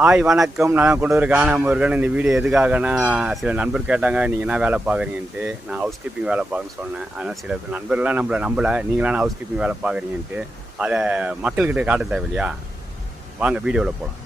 Hi வணக்கம். நான் கொண்டு வர காணாமவர்கள். இந்த வீடியோ எதுக்காகனா, சில நண்பர் கேட்டாங்க நீங்கள் என்ன வேலை பார்க்குறீங்கன்ட்டு. நான் ஹவுஸ் கீப்பிங் வேலை பார்க்குறேன்னு சொன்னேன். அதனால் சில நண்பர்கள்லாம் நம்மளை நம்பலை, நீங்களான ஹவுஸ் கீப்பிங் வேலை பார்க்குறீங்கன்ட்டு. அதை மக்கள்கிட்ட காட்ட தேவையில்லையா? வாங்க வீடியோவில் போகலாம்.